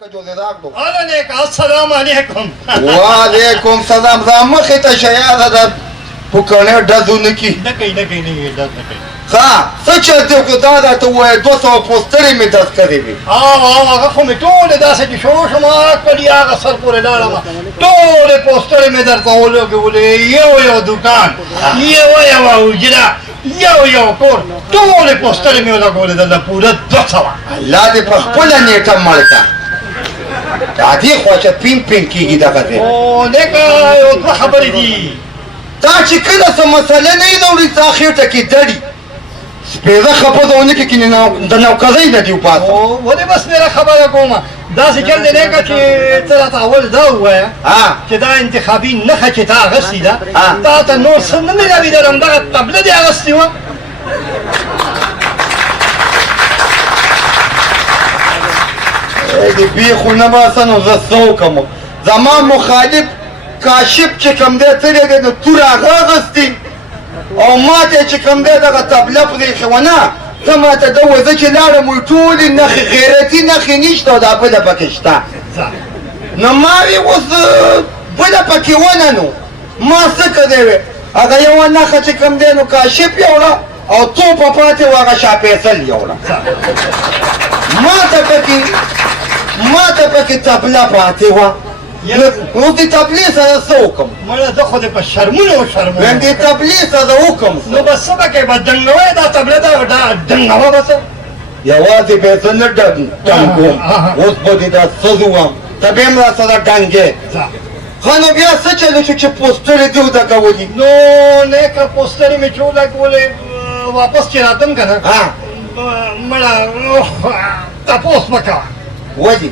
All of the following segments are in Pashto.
که جوزې راکړو علیکم السلام علیکم وعلیکم سلام را مخې ته شه یاره د پوکڼې ډزو نه کي نه کوي ډز نه کوي ښه څه چل دی خو دا راته ووایه 200 پوسټرې مې ډز کړې وې هغه خو مې ټولې داسې چې شروع شم کړي هغه سر پورې لاړم ټولې پوسټرې مې درته ولګولې یو دوکان یو حجره یو کور ټولې پوسټرې مې ولګولې دلته پوره 200 الله دې په خپله نیټه مړ کړه دا دې خوا چې پین کېږي دغه دی او نیکه یو دوه خبرې دي دا چې کله څه مسله نه وي نو وړي ستا خېټه کې دړي سپېره خبره ونه کړي د نوکرۍ نه دې وباسه ولې بس مېره خبره کومه داسې چل دی نیکه چې ته راته اول دا ووایه چې دا انتخابي نښه چې تا اغستې ده تا ته نور څه نه میلاوېدل همدغه تبله دې اغستې وه دې بیخو نه باسه نو زه څه وکړم زما مخالف کاشف چې کوم دی څه دی نو توره هغه اغستې او ما ته چې کوم دی دغه تبله پرېښې وه نه ته ما ته ده ووایه زه چې لاړم وایي ټولې نښې غیرتي نښې نشته او دا بله پکې شته نو ما وی اوس بله پکې ونه نو ما څه کړی وې هغه یوه نښه چې کوم دی نو کاشف یوړه او توپه پاتې و هغه شاپیسل یوړه ما ته پکې تبله پاتې وه اوس دې تبلې سره څه وکړم مړه زه خو دې په شرمونو ویم دې تبلې سره وکړم نو بس څه به کوې به ډنګوی دا تبله دا ډنګوه به څه یوازې به زه نه ډنګوم اوس به دې دا څه ووایم ته به هم را سره ډنګې ښه نو بیا څه چلو شو چې پوسټرې دې ولګولي نو نیکه پوسټرې مې چې ولګولې واپس چې راتم که نه مړه تپوس مه کوه ولې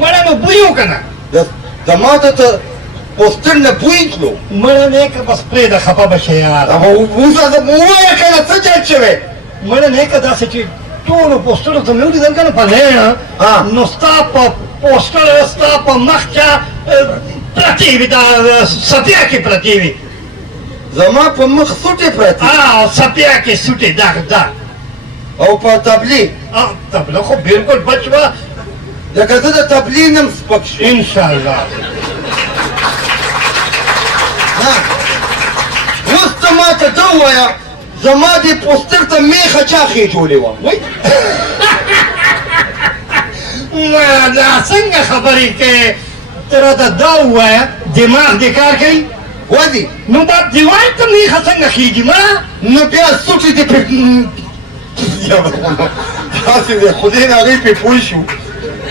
مړه نو بوی و که نه زما ته پوسټر نه بوی تلو مړه نیکه بس پرېږده خفه به شې یاره اوس ووایه که نه څه چل شوی مړه نیکه داسې چې ټولو پوسټرو ته مې ولیدل که نه په لیڼه نو ستا په پوسټر ستا په مخ کې پرتې وي دا سپیا کې پرتې وي زما په مخ سوټې پرتې سپیا کې سوټې دا او په تبلې تبله خو بلکل بچ وه لکه زه د تبلې نم سپک شو انشاءالله اوس ته ما ته ده ووایه زما دې پوسټر ته میخه چا خېجولې وه دا څنګه خبرې کوې ته راته دا ووایه دماغ دې کار کوي ولې نو دا دیوال ته میخه څنګه خېږي مړه نو بیا سوټې دې پرې داسې دی خدای نه هغې پرې پوه شو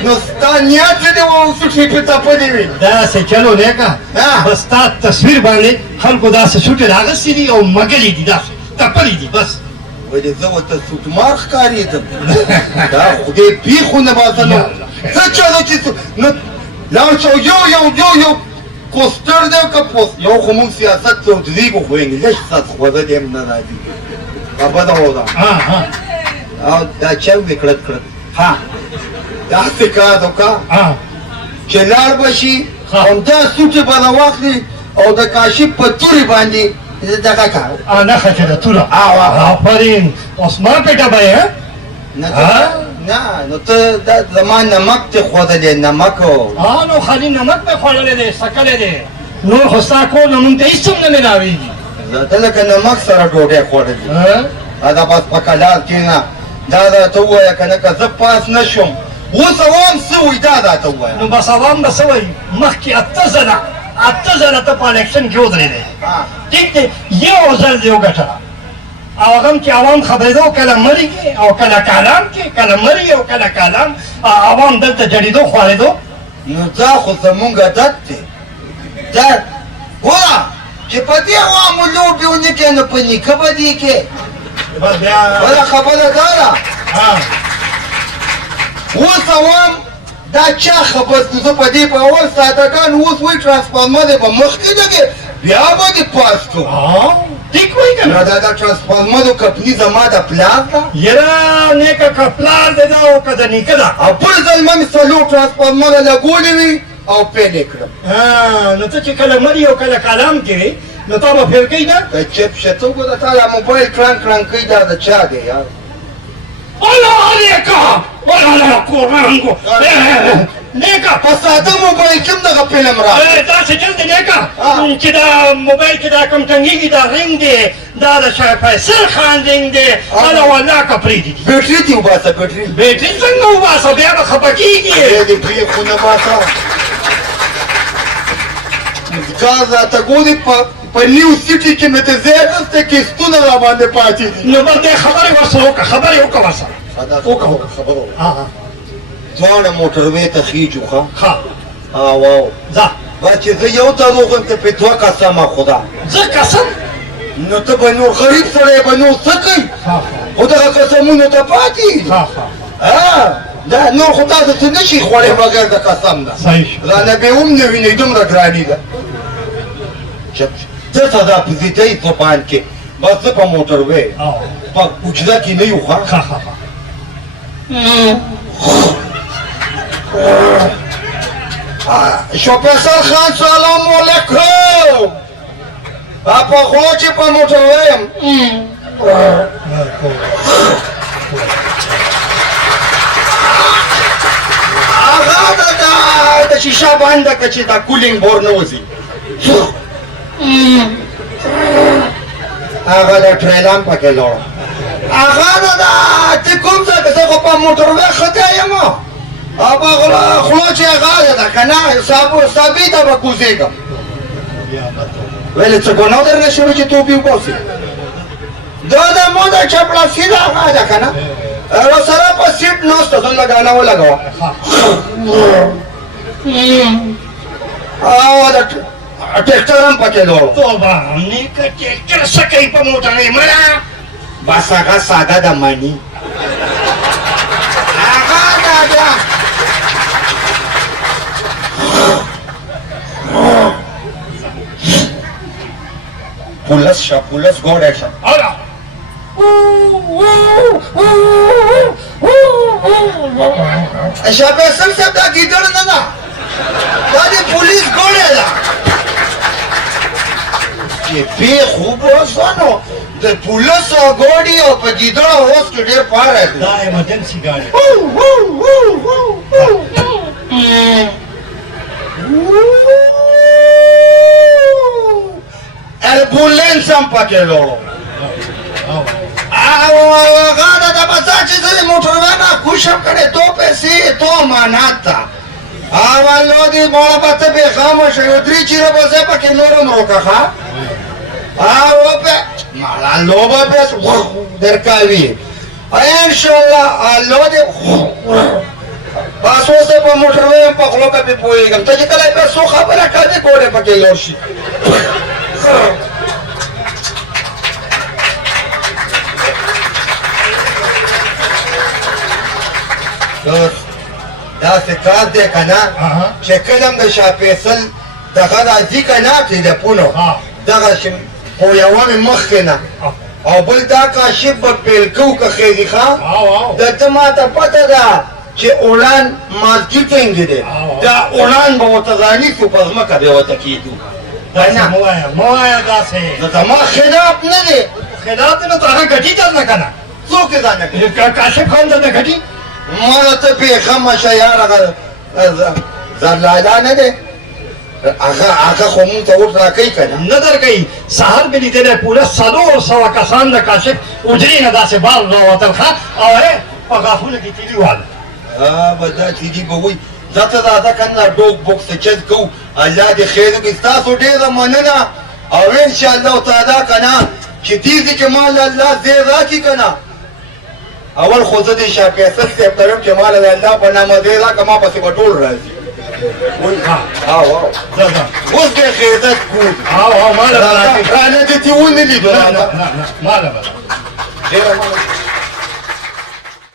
نو ستا نیت څه دی و سوټې پرې تپلې وې داسې چلو نیکه بس ستا تصویر باندې خلکو داسې سوټې راغستې دي او مګلې دي داسې تپلې دي بس ولې زه ورته سوټمار ښکارېدم دا خدای پیښو نه باسه نو څه چلو چې نو لاړ شو یو پوسټر دی که یو خو مونږ سیاست چودریږو خو انګلیش سات خوده دې هم نه راځي خبره وده او دا چل مې کړت داسې کار وکړه چې لاړ به شي همدا سوټې به راواخلي او د کاشف په تورې باندې دغه کار نښه چې ده توره آفرین اوس ما پېټه به یې نه نو ته دا زما نمک دې خوړلی نمک نو خالي نمک مې خوړلی دی سکلی دی نور خو ستا کور نه مونږ ته هېڅ هم نه میلاوېږي ته لکه نمک سره ډوډۍ خوړلې دا بس په کلار کښېنه دا راته ووایه که نه که زه پاس نه شوم اوس عوام څه وایي دا راته ووایه نو بس عوام به څه وایي مخکې 8 ځله ته په الیکشن کې ودرېدی ټیک دی یو ځل دې وګټله او هغه هم چې عوام خبرېدو کله مري کې او کله کالام کې کله مري او کله کالام عوام دلته جړېدو خوارېدو نو دا خو زمونږ عادت دی دا ګوره چې په دې عوامو لوبې ونه کړې نو په نیکه به دې کې بله خبره دا ده اوس عوام دا چا خبر زه په دې په اول سادهګان اوس وایي ټرانسفارمر یې به مخکې لګې بیا به دې پاس کړو ټیک وایي که نه دا ټرانسفارمرو کمپني زما د پلار ده یاره نیکه که پلار دی ده او که د نیکه ده او بل ځل ما مې څلور ټرانسفارمره لګولې وي او پیل یې کړم نو ته چې کله مري او کله کلام کې وي نو تا به فیل کوي نه د چپ شته وګوره تا دا موبایل کرنګ کوي دا د چا دی یار الله علیکم ولا قرآنکو په ساده موبایل کې هم دغه فلم راغی دا څه چل دی نیکه چې دا موبایل کې دا کوم ټنګېږي دا رنګ دی دا د شاه فیصل خان رنګ دی هله والله که پرېږدي دي بیټري دې وباسه بیټري بیټري څنګه وباسه بیا به خفه کېږي دې پرېښو نه باسه ګاز راته ګورې په نیو سیټي کې مې د ځای اخیستی کیستونه را باندې پاتې دي نو بس دی خبرې ورسره وکړه خبرې وکړه ورسره خبره دواړه موټروې ته خېجو ښه ښه واو ځه بس چې زه یو دروغ یم ته پې دوه قسمه خدا زه قسم نو ته به نور غریب سړی به نور څه کوي خو دغه قسمونو ته پاتې دا نور خو تاسو څه نه شي خوړی بغیر د قسم ده رانه بې هم نه وینئ دومره ګراني ده څه سزا په زیدی زبان کې بس زه په موټروې په کوچده کې نه یو ښه شاه فیصل خان سلام علیکم په خوله چې په موټروې یم هغه د شیشه بنده که چې دا کولینګ بور نه وځي هغه د ټریلان پکې لوړ هغه دا ته کوم ځای ته زه خو په موټروې ښه یم په خوله چې هغه ده که نه سابې ته به کوزېږم ویلې څه ګناه درنه شوې چې توپې وباسې دا د ما د چپړاسي ده هغه ده که نه راسره په سیټ ناسته زه لګانه ولګوه او د ټیکټر هم پکې لوړ توبه نیکه ټیکټر څه کوي په موټرې مړه بس هغه ساده ده مني هغه ده پولس شه پولس ګوډی شه شاه فیصل صاحب دا ګیدړ نه ده دا د پولیس ګوډی ده چې بې خوب وسوه د پولیسو ګوډي او په ګیدړو اوس کې ډېر پاره دی دا ایمرجنسي ګاډي ایمبولینس هم پکې لوړو او هغه د بسا چې زه د موټروې نه کوشم کړی تو پیسې تو امانت ته او الله دې مړه به ته بېخامه شې یو درې چیرې به زه پکې نور هم روکه ښه او په مالا لوبه بس درکاوي انشاءالله الله دې بس اوس په موټروې په خوله کې به پوهېږم ته چې کله پیسو خبره کوې ګوډې پکې لوړ شي داسې کار دی که نه چې کله هم د شاه فیصل دغه راځي که نه ټېلیفونو دغه پویوه مې مخکې نه او بل دا کاشف به پیل کوو که خیري ښه د ته ما ته پته ده چې اولان مارکیټینګ دی دا اولان به ورته رانیسو په ځمکه به ورته کېږدو مه وایه داسې نو زما خلاف نه دی خلاف دی نو ته هغه ګټي درنه که نه څوک یې ځان نه کوي کاشف خان درنه ګټي ما ته بېخمه شه یار هغه زرلالا نه دی هغه خو مونږ ته اوټ راکوي که نه نه درکوي سهار مې لیدلی پوره 400 کسان د کاشف حجرې نه داسې بال راوتل ښه او په غافونه کې تیلي واله به دا تیلي به وایي ځه ته راځه که نه ډوک بوک سچز کوو الله دې خیر وکړي ستاسو ډېره مننه او انشاءالله تعالی که نه چې دې ځای کې مال الله ځای راکړي که نه اول خو زه د شاه فیصل صاحب ته ویم چې ما له الله په نامه ځای راکړه ما پسې به ټول راځي اوس دې خیزت کوو ماله به رانه دې تې ونه لیدو ماله به ډېره مننه